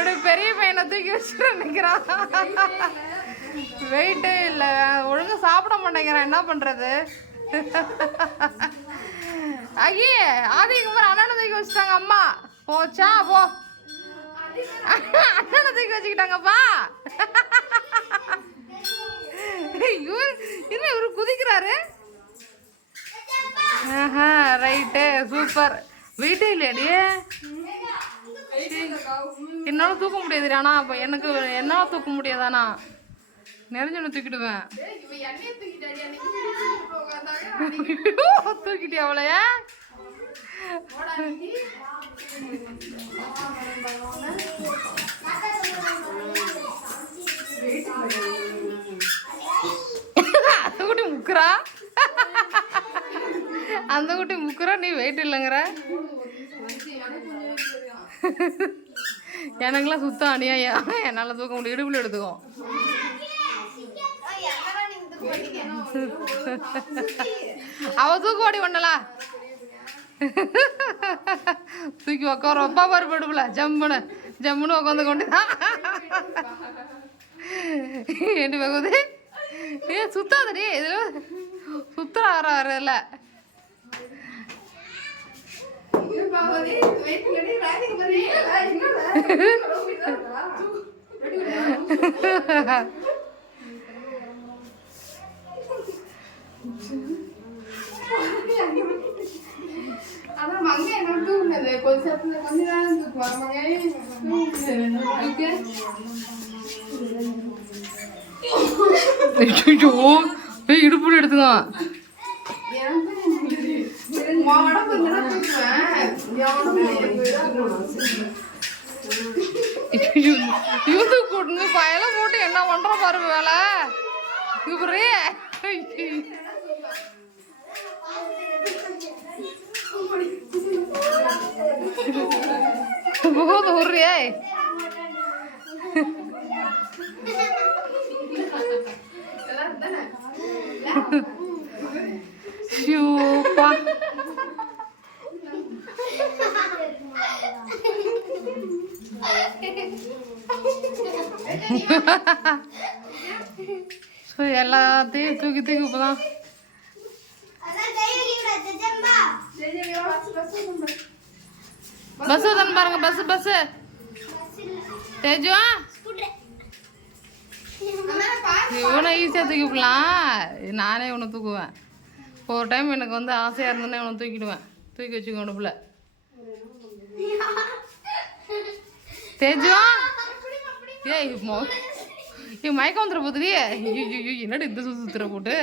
என்னுடைய பெரிய பையனை தூக்கி வச்சுட்டு நிற்கிறான். வெயிட்டே இல்லை, ஒழுங்காக சாப்பிட மாட்டேங்கிறான். என்ன பண்ணுறது? ஐயே ஆதிக்குமார் அண்ணனை தூக்கி வச்சுட்டாங்க அம்மா. போச்சா போ, அண்ணனை தூக்கி வச்சுக்கிட்டாங்கப்பா. இவரு குதிக்கிறாரு. Right, super. வெயிட்டே இல்லையாடி, என்னால தூக்க முடியாது. ஆனா அப்ப எனக்கு என்னால தூக்க முடியாதானா? நிறைஞ்சொன்னு தூக்கிடுவேன். தூக்கிட்டியா அவளைய? அந்த குட்டி முக்குறா, அந்த குட்டி முக்குறா. நீ வெயிட் இல்லைங்கிற. எனக்குலாம் சுத்தம் அநியாயம். என்னால் தூக்க முடியும். இடுப்புல எடுத்துக்கும். அவ தூக்குவாடி ஒண்ணலா தூக்கி உக்கார அப்பா பாரு படுப்புல ஜம்முன்னு ஜம்முன்னு உட்காந்து கொண்டுதான். என்ன பகுதி ஏ சுத்தாதடி, இதுல சுத்துற வரல. இடுப்புல எடுத்துதான் பயல போட்டு என்ன பண்ற பாரு வேலை. இவரே போது உர்றியே. ஷூப்பா எல்லாத்தையும் தூக்கி தூக்கி இப்பதான் பஸ் தானே பாருங்க. பஸ் பஸ் தேஜுவா இவனை ஈஸியாக தூக்கி விடலாம். நானே இவனை தூக்குவேன். ஒரு டைம் எனக்கு வந்து ஆசையாக இருந்தேன்னா இவனை தூக்கிடுவேன். தூக்கி வச்சுக்கோ உடம்புல. தேஜுவா ஏய் மயக்கம் வந்துட போதுடி. என்னடி இந்த சுத்துற போட்டு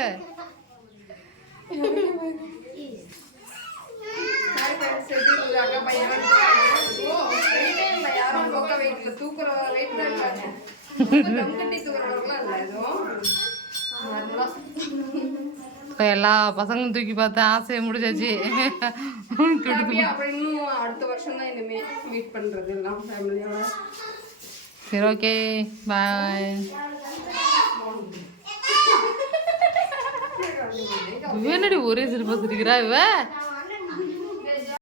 எல்லா பசங்களும் தூக்கி பார்த்து ஆசையை முடிச்சாச்சு. அடுத்த வருஷம் தான் இனிமே மீட் பண்றது எல்லாம் ஃபேமிலியோட. சரி, ஓகே, பாய். என்னடி ஒரே சிரிப்பா சிரிக்கிறா இவ?